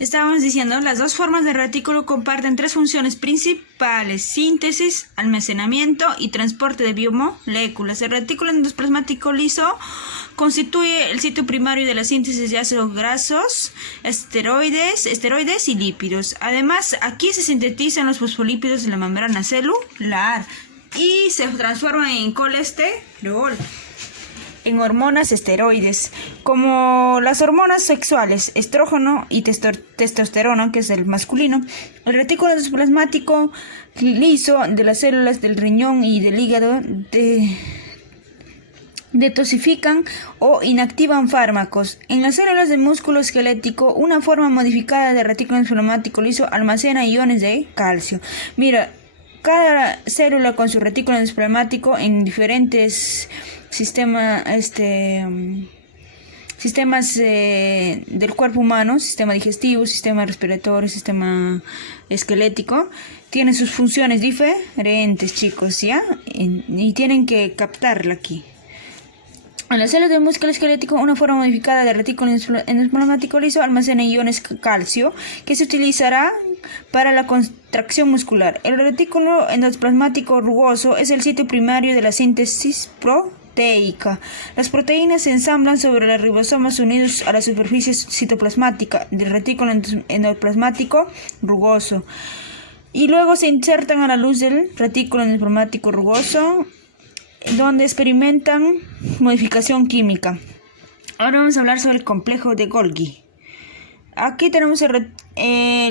Estábamos diciendo, las dos formas de retículo comparten tres funciones principales: síntesis, almacenamiento y transporte de biomoléculas. El retículo endoplasmático liso constituye el sitio primario de la síntesis de ácidos grasos, esteroides y lípidos. Además, aquí se sintetizan los fosfolípidos de la membrana celular y se transforman en colesterol, en hormonas esteroides, como las hormonas sexuales, estrógeno y testosterona, que es el masculino. El retículo endoplasmático liso de las células del riñón y del hígado detoxifican o inactivan fármacos. En las células del músculo esquelético, una forma modificada de retículo endoplasmático liso almacena iones de calcio. Mira, cada célula con su retículo endoplasmático en diferentes sistemas del cuerpo humano, sistema digestivo, sistema respiratorio, sistema esquelético, tienen sus funciones diferentes, chicos, ¿ya? Y tienen que captarla aquí. En las células del músculo esquelético, una forma modificada de retículo endoplasmático liso almacena iones calcio que se utilizará para la contracción muscular. El retículo endoplasmático rugoso es el sitio primario de la síntesis proteica. Las proteínas se ensamblan sobre los ribosomas unidos a la superficie citoplasmática del retículo endoplasmático rugoso y luego se insertan a la luz del retículo endoplasmático rugoso, donde experimentan modificación química. Ahora vamos a hablar sobre el complejo de Golgi. Aquí tenemos el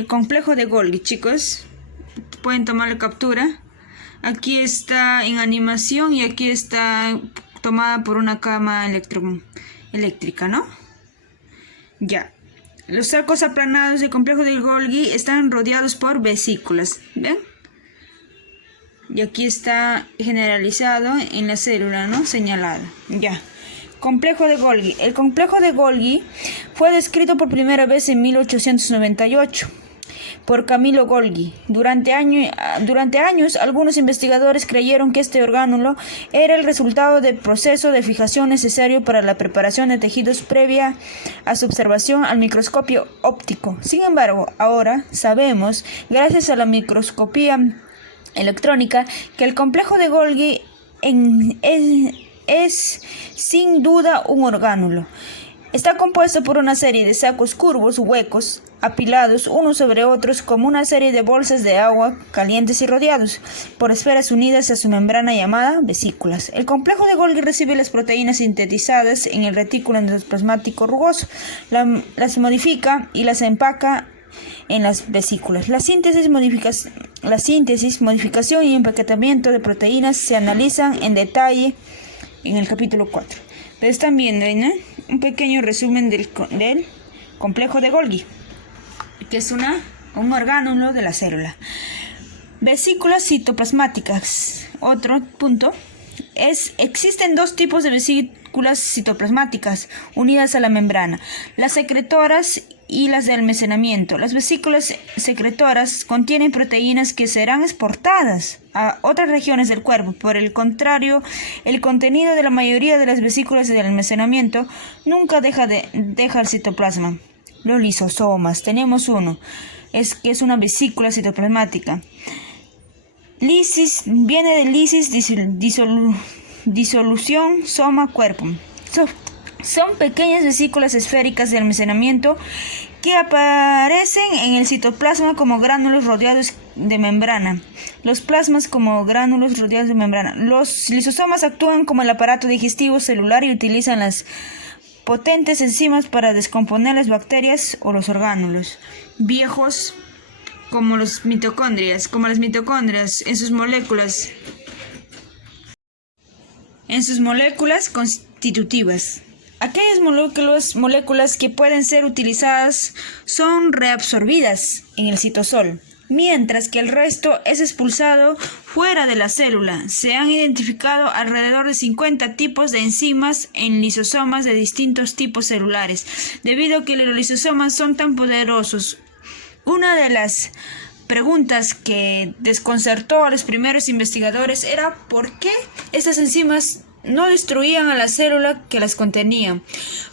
complejo de Golgi, chicos. Pueden tomar la captura. Aquí está en animación y aquí está tomada por una cama eléctrica, ¿no? Ya. Los arcos aplanados del complejo de Golgi están rodeados por vesículas. ¿Ven? Y aquí está generalizado en la célula, ¿no? Señalado. Ya. Complejo de Golgi. El complejo de Golgi fue descrito por primera vez en 1898 por Camillo Golgi. Durante años, algunos investigadores creyeron que este orgánulo era el resultado del proceso de fijación necesario para la preparación de tejidos previa a su observación al microscopio óptico. Sin embargo, ahora sabemos, gracias a la microscopía electrónica, que el complejo de Golgi es sin duda un orgánulo. Está compuesto por una serie de sacos curvos, huecos, apilados unos sobre otros como una serie de bolsas de agua calientes y rodeados por esferas unidas a su membrana llamada vesículas. El complejo de Golgi recibe las proteínas sintetizadas en el retículo endoplasmático rugoso, las modifica y las empaca en las vesículas. La síntesis, modificación y empaquetamiento de proteínas se analizan en detalle en el capítulo 4. Pero están viendo, ¿no? Un pequeño resumen del complejo de Golgi, que es un orgánulo de la célula. Vesículas citoplasmáticas. Otro punto existen dos tipos de vesículas citoplasmáticas unidas a la membrana: las secretoras y las de almacenamiento. Las vesículas secretoras contienen proteínas que serán exportadas a otras regiones del cuerpo. Por el contrario, el contenido de la mayoría de las vesículas de almacenamiento nunca deja el citoplasma. Los lisosomas. Tenemos uno, que es una vesícula citoplasmática. Lisis viene de lisis, disolución, soma, cuerpo. Son pequeñas vesículas esféricas de almacenamiento que aparecen en el citoplasma como gránulos rodeados de membrana. Los plasmas como gránulos rodeados de membrana. Los lisosomas actúan como el aparato digestivo celular y utilizan las potentes enzimas para descomponer las bacterias o los orgánulos viejos como las mitocondrias en sus moléculas constitutivas. Aquellas moléculas que pueden ser utilizadas son reabsorbidas en el citosol, mientras que el resto es expulsado fuera de la célula. Se han identificado alrededor de 50 tipos de enzimas en lisosomas de distintos tipos celulares, debido a que los lisosomas son tan poderosos. Una de las preguntas que desconcertó a los primeros investigadores era ¿por qué estas enzimas no destruían a la célula que las contenía.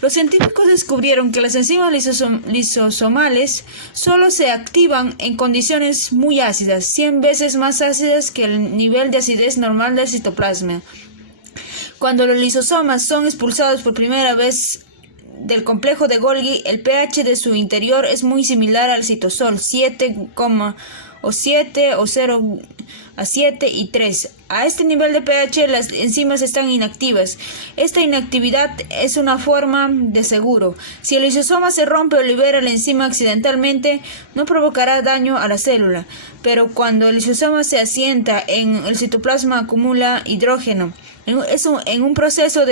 Los científicos descubrieron que las enzimas lisosomales solo se activan en condiciones muy ácidas, 100 veces más ácidas que el nivel de acidez normal del citoplasma. Cuando los lisosomas son expulsados por primera vez del complejo de Golgi, el pH de su interior es muy similar al citosol, 7, o 7 o 0 a 7 y 3. A este nivel de pH las enzimas están inactivas. Esta inactividad es una forma de seguro. Si el lisosoma se rompe o libera la enzima accidentalmente, no provocará daño a la célula. Pero cuando el lisosoma se asienta en el citoplasma, acumula hidrógeno. En un proceso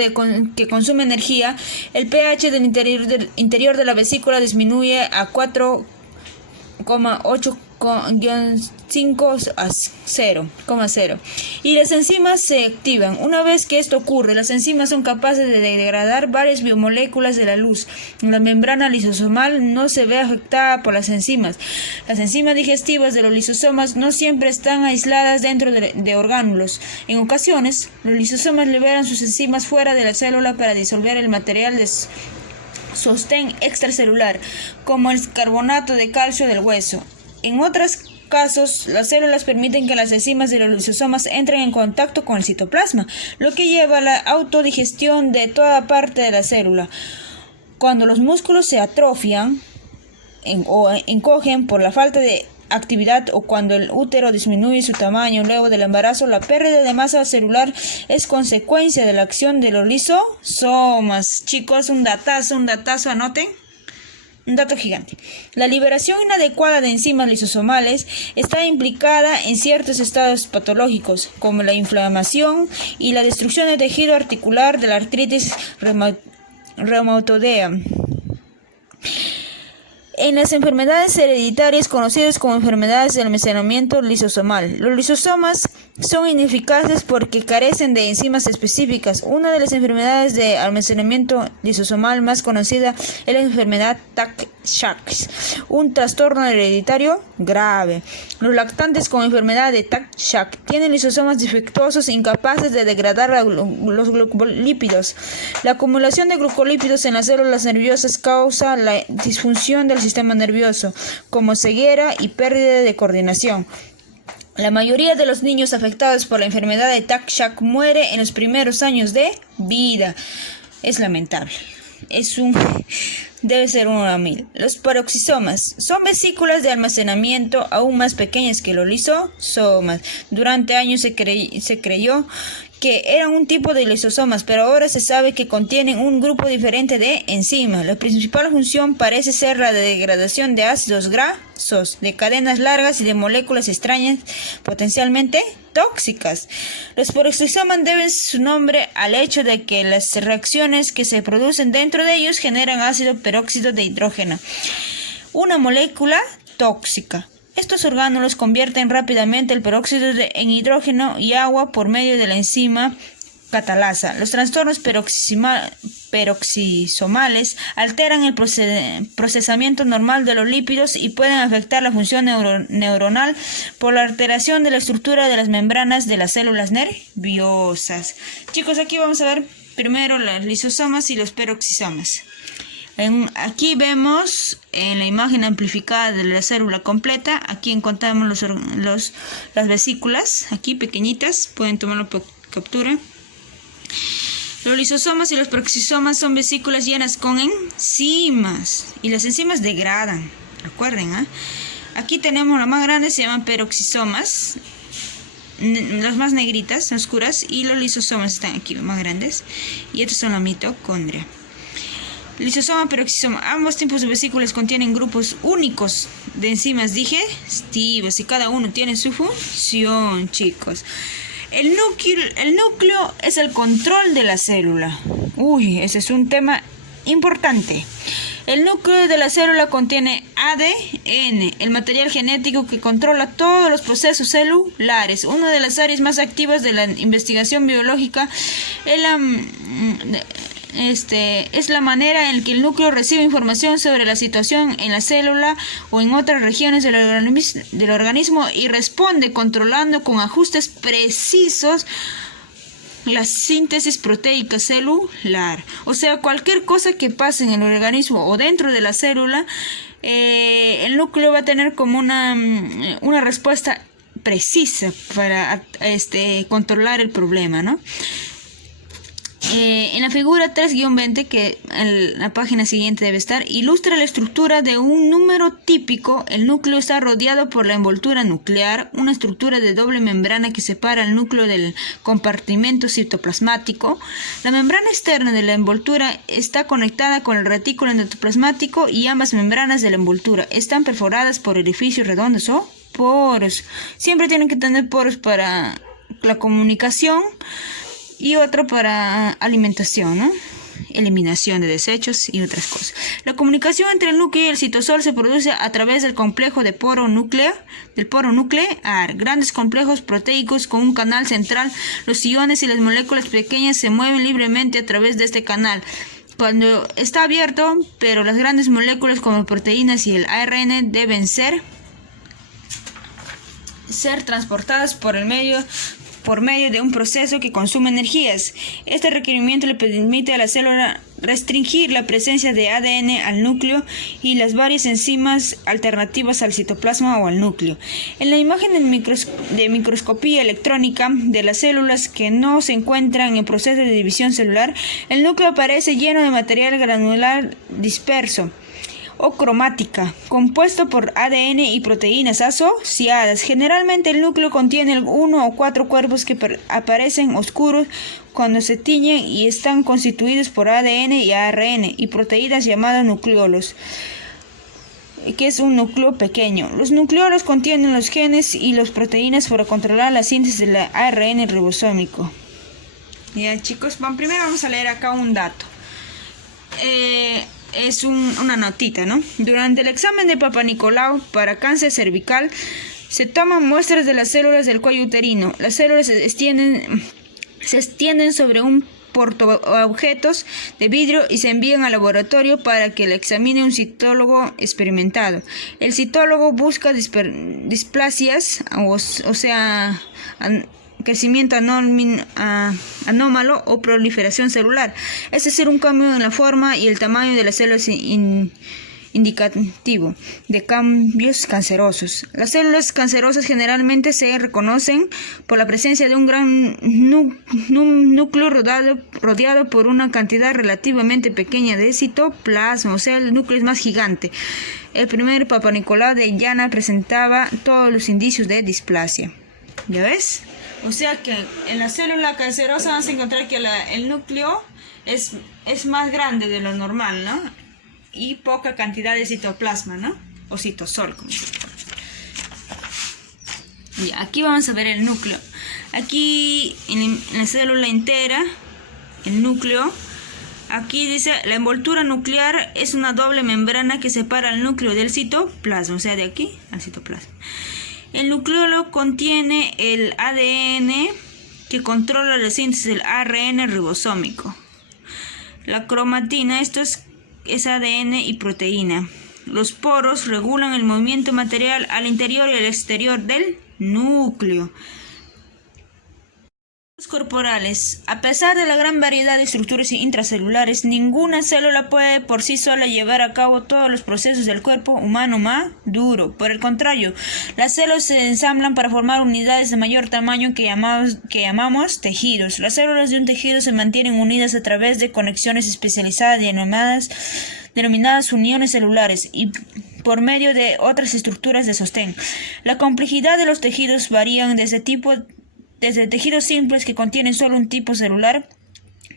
que consume energía, el pH del interior de la vesícula disminuye a 4,8-5 a 0,0 y las enzimas se activan. Una vez que esto ocurre, las enzimas son capaces de degradar varias biomoléculas de la luz. La membrana lisosomal no se ve afectada por las enzimas. Las enzimas digestivas de los lisosomas no siempre están aisladas dentro de orgánulos. En ocasiones, los lisosomas liberan sus enzimas fuera de la célula para disolver el material de sostén extracelular, como el carbonato de calcio del hueso. En otros casos, las células permiten que las enzimas de los lisosomas entren en contacto con el citoplasma, lo que lleva a la autodigestión de toda parte de la célula. Cuando los músculos se atrofian o encogen por la falta de actividad o cuando el útero disminuye su tamaño luego del embarazo, la pérdida de masa celular es consecuencia de la acción de los lisosomas. Chicos, un datazo, anoten. Un dato gigante. La liberación inadecuada de enzimas lisosomales está implicada en ciertos estados patológicos, como la inflamación y la destrucción del tejido articular de la artritis reumatoidea. En las enfermedades hereditarias conocidas como enfermedades de almacenamiento lisosomal, los lisosomas son ineficaces porque carecen de enzimas específicas. Una de las enfermedades de almacenamiento lisosomal más conocida es la enfermedad Tay-Sachs, un trastorno hereditario grave. Los lactantes con enfermedad de Tay-Sachs tienen lisosomas defectuosos incapaces de degradar los glucolípidos. La acumulación de glucolípidos en las células nerviosas causa la disfunción del sistema nervioso, como ceguera y pérdida de coordinación. La mayoría de los niños afectados por la enfermedad de Tay-Sachs muere en los primeros años de vida. Es lamentable. Debe ser 1 a 1000. Los paroxisomas son vesículas de almacenamiento aún más pequeñas que los lisosomas. Durante años se creyó que eran un tipo de lisosomas, pero ahora se sabe que contienen un grupo diferente de enzimas. La principal función parece ser la de degradación de ácidos grasos, de cadenas largas y de moléculas extrañas potencialmente tóxicas. Los paroxisomas deben su nombre al hecho de que las reacciones que se producen dentro de ellos generan ácido peróxido de hidrógeno, una molécula tóxica. Estos orgánulos convierten rápidamente el peróxido en hidrógeno y agua por medio de la enzima catalasa. Los trastornos peroxisomales alteran el procesamiento normal de los lípidos y pueden afectar la función neuronal por la alteración de la estructura de las membranas de las células nerviosas. Chicos, aquí vamos a ver primero los lisosomas y los peroxisomas. Aquí vemos en la imagen amplificada de la célula completa, aquí encontramos las vesículas, aquí pequeñitas, pueden tomarlo por captura. Los lisosomas y los peroxisomas son vesículas llenas con enzimas y las enzimas degradan, recuerden, ¿eh? Aquí tenemos las más grandes, se llaman peroxisomas, las más negritas, oscuras, y los lisosomas están aquí, los más grandes, y estos son la mitocondria. Lisosoma, peroxisoma. Ambos tipos de vesículas contienen grupos únicos de enzimas digestivas y cada uno tiene su función, chicos. El núcleo es el control de la célula. Ese es un tema importante. El núcleo de la célula contiene ADN, el material genético que controla todos los procesos celulares. Una de las áreas más activas de la investigación biológica es la manera en que el núcleo recibe información sobre la situación en la célula o en otras regiones del organismo y responde controlando con ajustes precisos la síntesis proteica celular. O sea, cualquier cosa que pase en el organismo o dentro de la célula, el núcleo va a tener como una respuesta precisa para controlar el problema, ¿no? En la figura 3-20, que en la página siguiente debe estar, ilustra la estructura de un número típico. El núcleo está rodeado por la envoltura nuclear, una estructura de doble membrana que separa el núcleo del compartimento citoplasmático. La membrana externa de la envoltura está conectada con el retículo endoplasmático y ambas membranas de la envoltura están perforadas por orificios redondos o poros. Siempre tienen que tener poros para la comunicación y otro para alimentación, ¿no? Eliminación de desechos y otras cosas. La comunicación entre el núcleo y el citosol se produce a través del complejo de poro nuclear, grandes complejos proteicos con un canal central. Los iones y las moléculas pequeñas se mueven libremente a través de este canal cuando está abierto, pero las grandes moléculas como proteínas y el ARN deben ser transportadas por medio de un proceso que consume energías. Este requerimiento le permite a la célula restringir la presencia de ADN al núcleo y las varias enzimas alternativas al citoplasma o al núcleo. En la imagen de microscopía electrónica de las células que no se encuentran en proceso de división celular, el núcleo aparece lleno de material granular disperso o cromática, compuesto por ADN y proteínas asociadas. Generalmente el núcleo contiene 1 o 4 cuerpos que aparecen oscuros cuando se tiñen y están constituidos por ADN y ARN y proteínas llamadas nucleolos, que es un núcleo pequeño. Los nucleolos contienen los genes y las proteínas para controlar la síntesis del ARN ribosómico. Ya, chicos, primero vamos a leer acá un dato. Es una notita, ¿no? Durante el examen de Papa Nicolau para cáncer cervical, se toman muestras de las células del cuello uterino. Las células se extienden sobre un portaobjetos de vidrio y se envían al laboratorio para que la examine un citólogo experimentado. El citólogo busca displasias, o sea, crecimiento anómalo o proliferación celular, es decir, un cambio en la forma y el tamaño de las células indicativo de cambios cancerosos. Las células cancerosas generalmente se reconocen por la presencia de un gran núcleo rodeado por una cantidad relativamente pequeña de citoplasma, o sea, el núcleo es más gigante. El primer Papa Nicolau de Llana presentaba todos los indicios de displasia. ¿Ya ves? O sea que en la célula cancerosa vamos a encontrar que el núcleo es más grande de lo normal, ¿no? Y poca cantidad de citoplasma, ¿no? O citosol, como se llama. Y aquí vamos a ver el núcleo. Aquí en la célula entera, el núcleo, aquí dice, la envoltura nuclear es una doble membrana que separa el núcleo del citoplasma, o sea, de aquí al citoplasma. El núcleo contiene el ADN que controla la síntesis del ARN ribosómico. La cromatina, esto es ADN y proteína. Los poros regulan el movimiento material al interior y al exterior del núcleo. Corporales. A pesar de la gran variedad de estructuras intracelulares, ninguna célula puede por sí sola llevar a cabo todos los procesos del cuerpo humano maduro. Por el contrario, las células se ensamblan para formar unidades de mayor tamaño que llamamos tejidos. Las células de un tejido se mantienen unidas a través de conexiones especializadas denominadas uniones celulares y por medio de otras estructuras de sostén. La complejidad de los tejidos varían desde tejidos simples que contienen solo un tipo celular,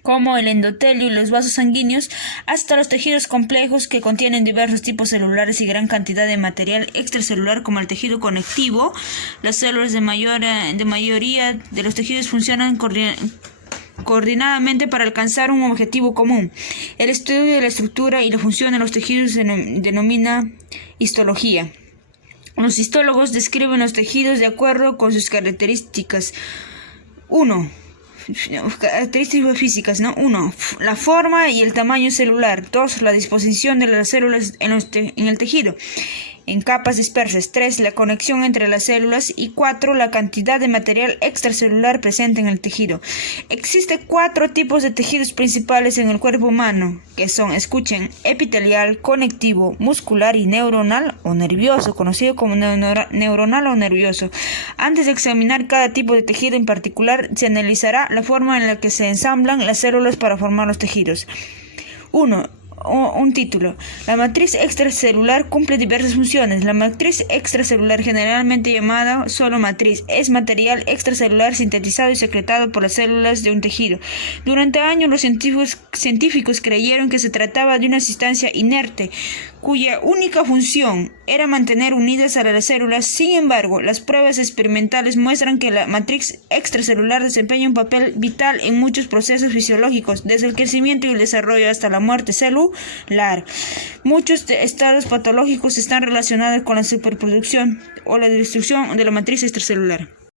como el endotelio y los vasos sanguíneos, hasta los tejidos complejos que contienen diversos tipos celulares y gran cantidad de material extracelular, como el tejido conectivo. Las células de mayoría de los tejidos funcionan coordinadamente para alcanzar un objetivo común. El estudio de la estructura y la función de los tejidos se denomina histología. Los histólogos describen los tejidos de acuerdo con sus características. Características físicas, ¿no? 1. La forma y el tamaño celular. 2. La disposición de las células en el tejido. en capas dispersas. 3. La conexión entre las células. Y 4. La cantidad de material extracelular presente en el tejido. Existen 4 tipos de tejidos principales en el cuerpo humano, que son, escuchen, epitelial, conectivo, muscular y neuronal o nervioso, conocido como neuronal o nervioso. Antes de examinar cada tipo de tejido en particular, se analizará la forma en la que se ensamblan las células para formar los tejidos. 1. Un título. La matriz extracelular cumple diversas funciones. La matriz extracelular, generalmente llamada solo matriz, es material extracelular sintetizado y secretado por las células de un tejido. Durante años los científicos creyeron que se trataba de una sustancia inerte, cuya única función era mantener unidas a las células. Sin embargo, las pruebas experimentales muestran que la matriz extracelular desempeña un papel vital en muchos procesos fisiológicos, desde el crecimiento y el desarrollo hasta la muerte celular. Muchos estados patológicos están relacionados con la superproducción o la destrucción de la matriz extracelular.